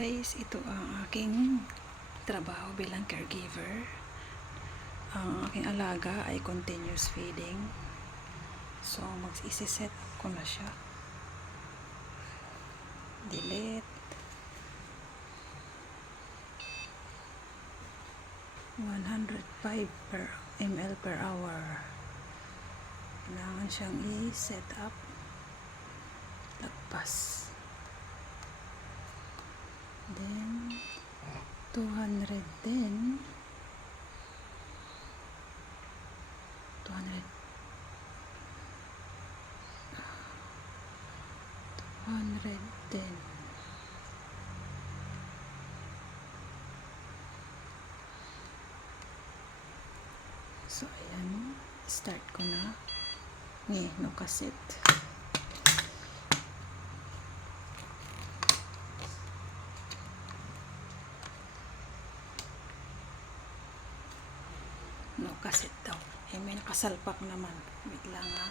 Guys, ito ang aking trabaho bilang caregiver. Ang aking alaga ay continuous feeding. So, mag-isi-set ko na siya. Delete. 105 ml per hour. Kailangan siyang i-set up. Lagpas. Then 210 210 So ayan, start ko na. No cassette. No cassette daw. Eh, may nakasalpak naman. Wait lang ha.